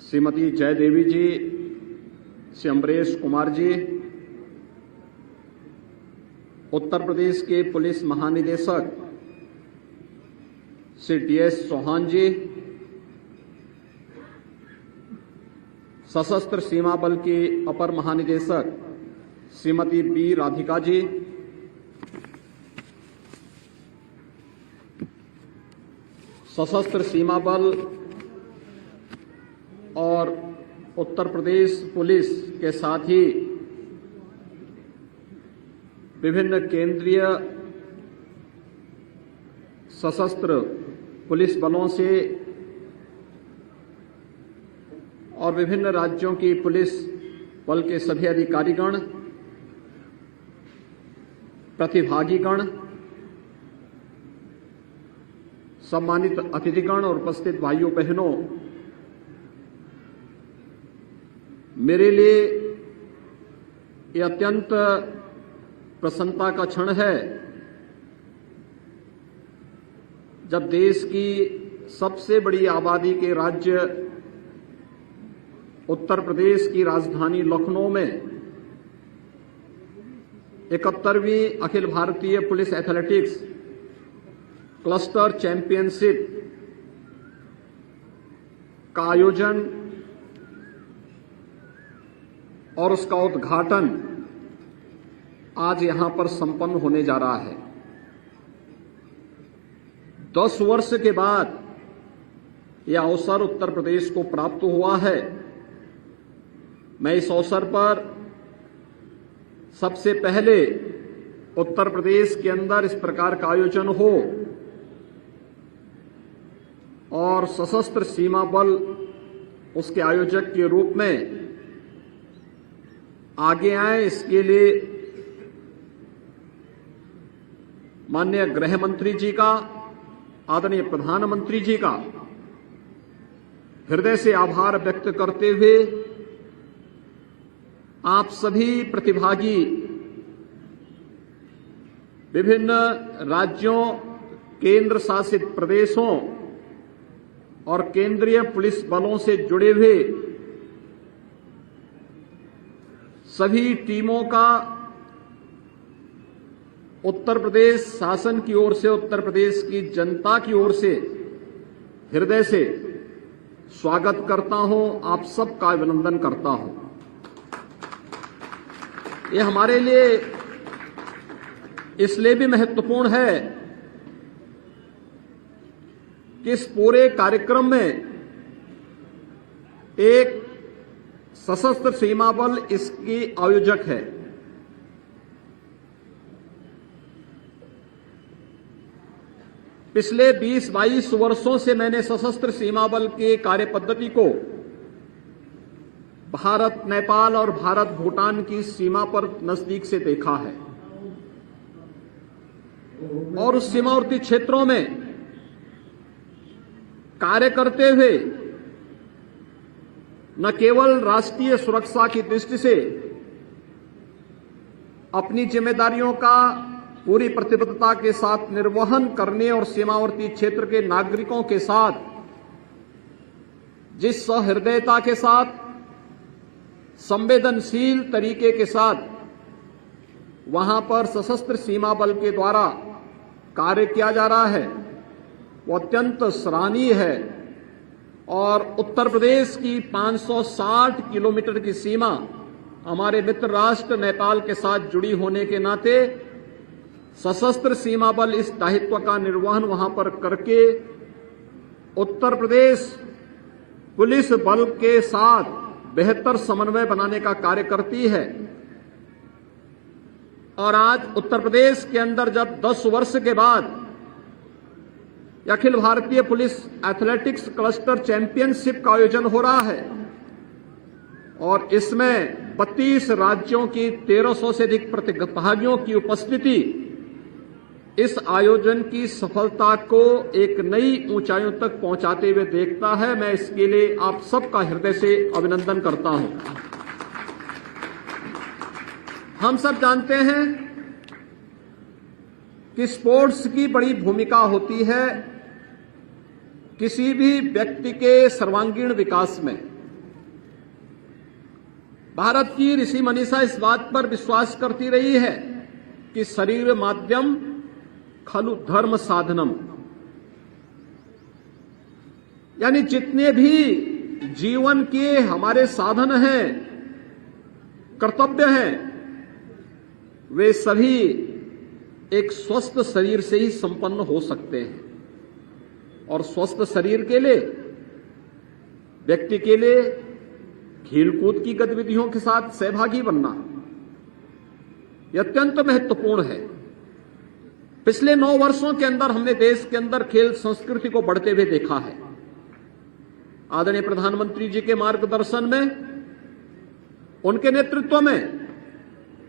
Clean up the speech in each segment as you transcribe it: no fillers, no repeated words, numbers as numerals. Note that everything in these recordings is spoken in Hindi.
श्रीमती जयदेवी जी, श्री अमरेश कुमार जी, उत्तर प्रदेश के पुलिस महानिदेशक श्री DS चौहान जी, सशस्त्र सीमा बल की अपर महानिदेशक श्रीमती B राधिका जी, सशस्त्र सीमा बल और उत्तर प्रदेश पुलिस के साथ ही विभिन्न केंद्रीय सशस्त्र पुलिस बलों से और विभिन्न राज्यों की पुलिस बल के सभी अधिकारीगण, प्रतिभागीगण, सम्मानित अतिथिगण और उपस्थित भाइयों बहनों, मेरे लिए ये अत्यंत प्रसन्नता का क्षण है जब देश की सबसे बड़ी आबादी के राज्य उत्तर प्रदेश की राजधानी लखनऊ में 71वीं Akhil Bharatiya police athletics cluster championship का आयोजन और उसका उद्घाटन आज यहां पर संपन्न होने जा रहा है। 10 वर्ष के बाद यह अवसर उत्तर प्रदेश को प्राप्त हुआ है। मैं इस अवसर पर सबसे पहले उत्तर प्रदेश के अंदर इस प्रकार का आयोजन हो और सशस्त्र सीमा बल उसके आयोजक के रूप में आगे आए, इसके लिए माननीय गृह मंत्री जी का, आदरणीय प्रधानमंत्री जी का हृदय से आभार व्यक्त करते हुए आप सभी प्रतिभागी विभिन्न राज्यों, केंद्र शासित प्रदेशों और केंद्रीय पुलिस बलों से जुड़े हुए सभी टीमों का उत्तर प्रदेश शासन की ओर से, उत्तर प्रदेश की जनता की ओर से हृदय से स्वागत करता हूं, आप सबका अभिनंदन करता हूं। ये हमारे लिए इसलिए भी महत्वपूर्ण है कि इस पूरे कार्यक्रम में एक सशस्त्र सीमा बल इसकी आयोजक है। पिछले 20-22 वर्षों से मैंने सशस्त्र सीमा बल के कार्य पद्धति को भारत नेपाल और भारत भूटान की सीमा पर नजदीक से देखा है और उस सीमावर्ती क्षेत्रों में कार्य करते हुए न केवल राष्ट्रीय सुरक्षा की दृष्टि से अपनी जिम्मेदारियों का पूरी प्रतिबद्धता के साथ निर्वहन करने और सीमावर्ती क्षेत्र के नागरिकों के साथ जिस सहृदयता के साथ, संवेदनशील तरीके के साथ वहां पर सशस्त्र सीमा बल के द्वारा कार्य किया जा रहा है, वो अत्यंत सराहनीय है। और उत्तर प्रदेश की 560 किलोमीटर की सीमा हमारे मित्र राष्ट्र नेपाल के साथ जुड़ी होने के नाते सशस्त्र सीमा बल इस दायित्व का निर्वहन वहां पर करके उत्तर प्रदेश पुलिस बल के साथ बेहतर समन्वय बनाने का कार्य करती है। और आज उत्तर प्रदेश के अंदर जब 10 वर्ष के बाद Akhil Bharatiya police athletics cluster championship का आयोजन हो रहा है और इसमें 32 राज्यों की 1300 से अधिक प्रतिभागियों की उपस्थिति इस आयोजन की सफलता को एक नई ऊंचाइयों तक पहुंचाते हुए देखता है। मैं इसके लिए आप सबका हृदय से अभिनंदन करता हूं। हम सब जानते हैं कि स्पोर्ट्स की बड़ी भूमिका होती है किसी भी व्यक्ति के सर्वांगीण विकास में भारत की ऋषि मनीषा इस बात पर विश्वास करती रही है कि शरीर माध्यम खलु धर्म साधनम, यानी जितने भी जीवन के हमारे साधन हैं, कर्तव्य हैं, वे सभी एक स्वस्थ शरीर से ही संपन्न हो सकते हैं। और स्वस्थ शरीर के लिए व्यक्ति के लिए खेलकूद की गतिविधियों के साथ सहभागी बनना यह अत्यंत महत्वपूर्ण है। पिछले 9 वर्षों के अंदर हमने देश के अंदर खेल संस्कृति को बढ़ते हुए देखा है। आदरणीय प्रधानमंत्री जी के मार्गदर्शन में, उनके नेतृत्व में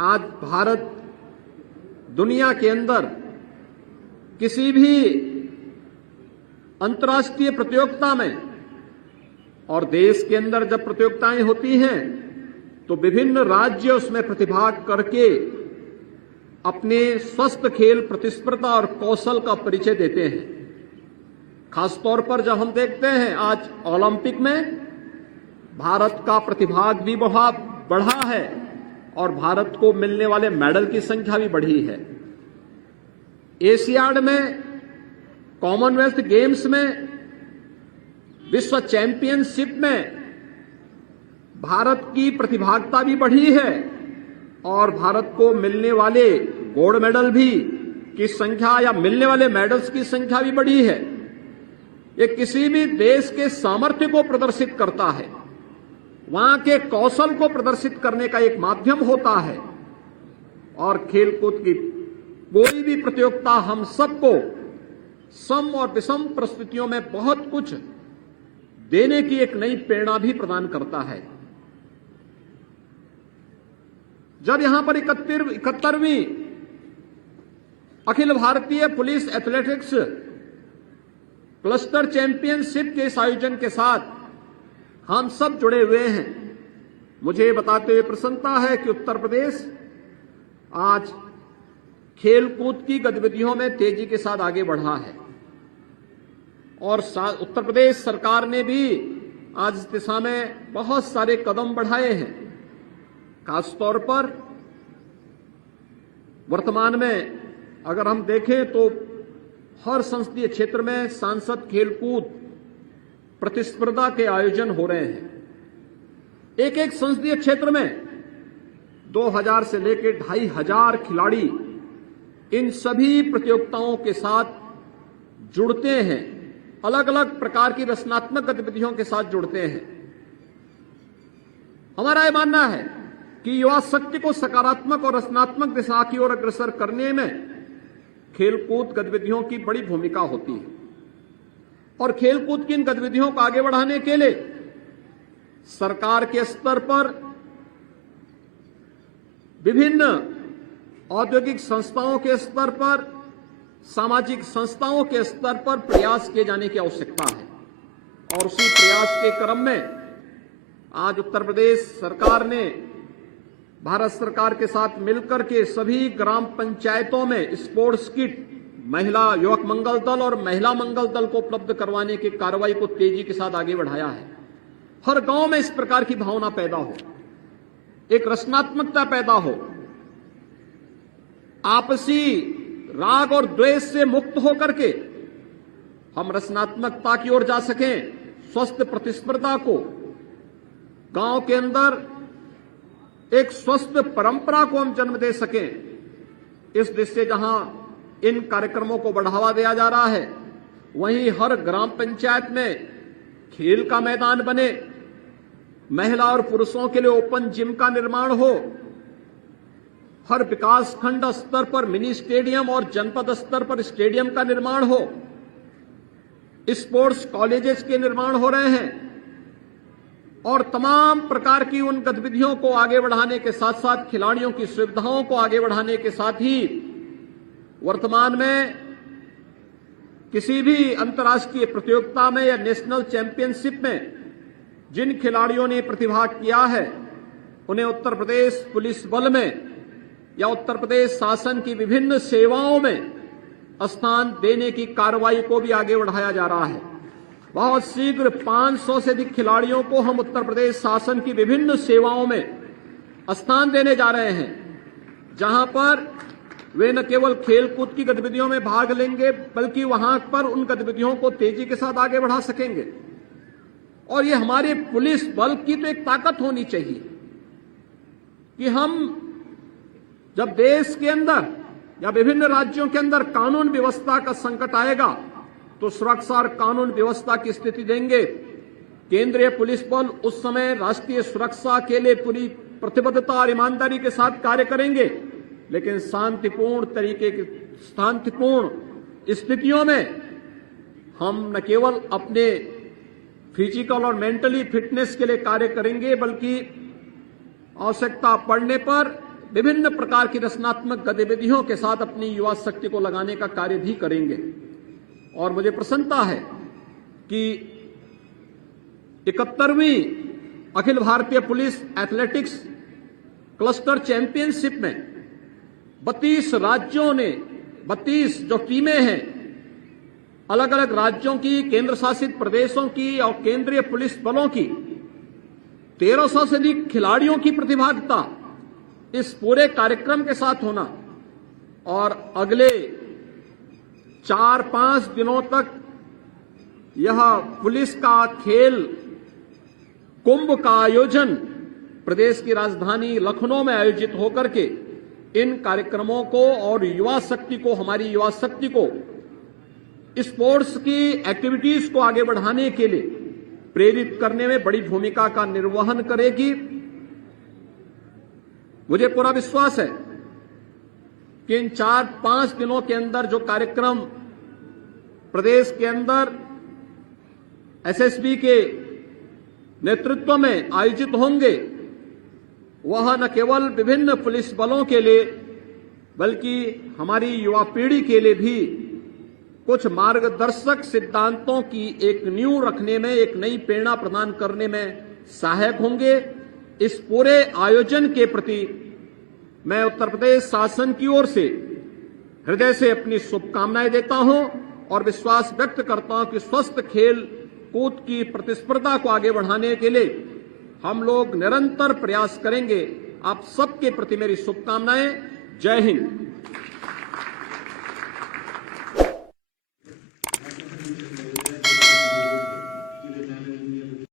आज भारत दुनिया के अंदर किसी भी अंतर्राष्ट्रीय प्रतियोगिता में और देश के अंदर जब प्रतियोगिताएं होती हैं तो विभिन्न राज्य उसमें प्रतिभाग करके अपने स्वस्थ खेल प्रतिस्पर्धा और कौशल का परिचय देते हैं। खासतौर पर जब हम देखते हैं आज ओलंपिक में भारत का प्रतिभाग भी बहुत बढ़ा है और भारत को मिलने वाले मेडल की संख्या भी बढ़ी है। एशियाड में, कॉमनवेल्थ गेम्स में, विश्व चैंपियनशिप में भारत की प्रतिभागिता भी बढ़ी है और भारत को मिलने वाले गोल्ड मेडल भी की संख्या या मिलने वाले मेडल्स की संख्या भी बढ़ी है। ये किसी भी देश के सामर्थ्य को प्रदर्शित करता है, वहां के कौशल को प्रदर्शित करने का एक माध्यम होता है। और खेलकूद की कोई भी प्रतियोगिता हम सबको सम और विषम परिस्थितियों में बहुत कुछ देने की एक नई प्रेरणा भी प्रदान करता है। जब यहां पर 71वीं Akhil Bharatiya police athletics cluster championship के इस आयोजन के साथ हम सब जुड़े हुए हैं, मुझे बताते हुए प्रसन्नता है कि उत्तर प्रदेश आज खेलकूद की गतिविधियों में तेजी के साथ आगे बढ़ा है। और उत्तर प्रदेश सरकार ने भी आज इस दिशा में बहुत सारे कदम बढ़ाए हैं। खासतौर पर वर्तमान में अगर हम देखें तो हर संसदीय क्षेत्र में सांसद खेलकूद प्रतिस्पर्धा के आयोजन हो रहे हैं। एक एक संसदीय क्षेत्र में 2000 से लेकर 2500 खिलाड़ी इन सभी प्रतियोगिताओं के साथ जुड़ते हैं, अलग अलग प्रकार की रचनात्मक गतिविधियों के साथ जुड़ते हैं। हमारा यह मानना है कि युवा शक्ति को सकारात्मक और रचनात्मक दिशा की ओर अग्रसर करने में खेलकूद गतिविधियों की बड़ी भूमिका होती है। और खेलकूद की इन गतिविधियों को आगे बढ़ाने के लिए सरकार के स्तर पर विभिन्न औद्योगिक संस्थाओं के स्तर पर, सामाजिक संस्थाओं के स्तर पर प्रयास किए जाने की आवश्यकता है। और उसी प्रयास के क्रम में आज उत्तर प्रदेश सरकार ने भारत सरकार के साथ मिलकर के सभी ग्राम पंचायतों में स्पोर्ट्स किट, महिला युवक मंगल दल और महिला मंगल दल को उपलब्ध करवाने की कार्रवाई को तेजी के साथ आगे बढ़ाया है। हर गांव में इस प्रकार की भावना पैदा हो, एक रचनात्मकता पैदा हो, आपसी राग और द्वेष से मुक्त होकर के हम रचनात्मकता की ओर जा सकें, स्वस्थ प्रतिस्पर्धा को गांव के अंदर एक स्वस्थ परंपरा को हम जन्म दे सकें। इस दृष्टि से जहां इन कार्यक्रमों को बढ़ावा दिया जा रहा है, वहीं हर ग्राम पंचायत में खेल का मैदान बने, महिला और पुरुषों के लिए ओपन जिम का निर्माण हो, हर विकास खंड स्तर पर मिनी स्टेडियम और जनपद स्तर पर स्टेडियम का निर्माण हो, स्पोर्ट्स कॉलेजेस के निर्माण हो रहे हैं। और तमाम प्रकार की उन गतिविधियों को आगे बढ़ाने के साथ साथ खिलाड़ियों की सुविधाओं को आगे बढ़ाने के साथ ही वर्तमान में किसी भी अंतर्राष्ट्रीय प्रतियोगिता में या नेशनल चैंपियनशिप में जिन खिलाड़ियों ने प्रतिभाग किया है, उन्हें उत्तर प्रदेश पुलिस बल में या उत्तर प्रदेश शासन की विभिन्न सेवाओं में स्थान देने की कार्रवाई को भी आगे बढ़ाया जा रहा है। बहुत शीघ्र 500 से अधिक खिलाड़ियों को हम उत्तर प्रदेश शासन की विभिन्न सेवाओं में स्थान देने जा रहे हैं, जहां पर वे न केवल खेलकूद की गतिविधियों में भाग लेंगे बल्कि वहां पर उन गतिविधियों को तेजी के साथ आगे बढ़ा सकेंगे। और ये हमारे पुलिस बल की तो एक ताकत होनी चाहिए कि हम जब देश के अंदर या विभिन्न राज्यों के अंदर कानून व्यवस्था का संकट आएगा तो सुरक्षा और कानून व्यवस्था की स्थिति देंगे। केंद्रीय पुलिस बल उस समय राष्ट्रीय सुरक्षा के लिए पूरी प्रतिबद्धता और ईमानदारी के साथ कार्य करेंगे, लेकिन शांतिपूर्ण स्थितियों में हम न केवल अपने फिजिकल और मेंटली फिटनेस के लिए कार्य करेंगे बल्कि आवश्यकता पड़ने पर विभिन्न प्रकार की रचनात्मक गतिविधियों के साथ अपनी युवा शक्ति को लगाने का कार्य भी करेंगे। और मुझे प्रसन्नता है कि 71वीं Akhil Bharatiya police athletics cluster championship में 32 राज्यों ने 32 जो टीमें हैं, अलग अलग राज्यों की, केंद्र शासित प्रदेशों की और केंद्रीय पुलिस बलों की 1300 से अधिक खिलाड़ियों की प्रतिभागिता इस पूरे कार्यक्रम के साथ होना और अगले 4-5 दिनों तक यह पुलिस का खेल कुंभ का आयोजन प्रदेश की राजधानी लखनऊ में आयोजित होकर के इन कार्यक्रमों को और युवा शक्ति को, हमारी युवा शक्ति को स्पोर्ट्स की एक्टिविटीज को आगे बढ़ाने के लिए प्रेरित करने में बड़ी भूमिका का निर्वहन करेगी। मुझे पूरा विश्वास है कि इन 4-5 दिनों के अंदर जो कार्यक्रम प्रदेश के अंदर एसएसबी के नेतृत्व में आयोजित होंगे, वह न केवल विभिन्न पुलिस बलों के लिए बल्कि हमारी युवा पीढ़ी के लिए भी कुछ मार्गदर्शक सिद्धांतों की एक नींव रखने में, एक नई प्रेरणा प्रदान करने में सहायक होंगे। इस पूरे आयोजन के प्रति मैं उत्तर प्रदेश शासन की ओर से हृदय से अपनी शुभकामनाएं देता हूं और विश्वास व्यक्त करता हूं कि स्वस्थ खेल कूद की प्रतिस्पर्धा को आगे बढ़ाने के लिए हम लोग निरंतर प्रयास करेंगे। आप सबके प्रति मेरी शुभकामनाएं। जय हिंद।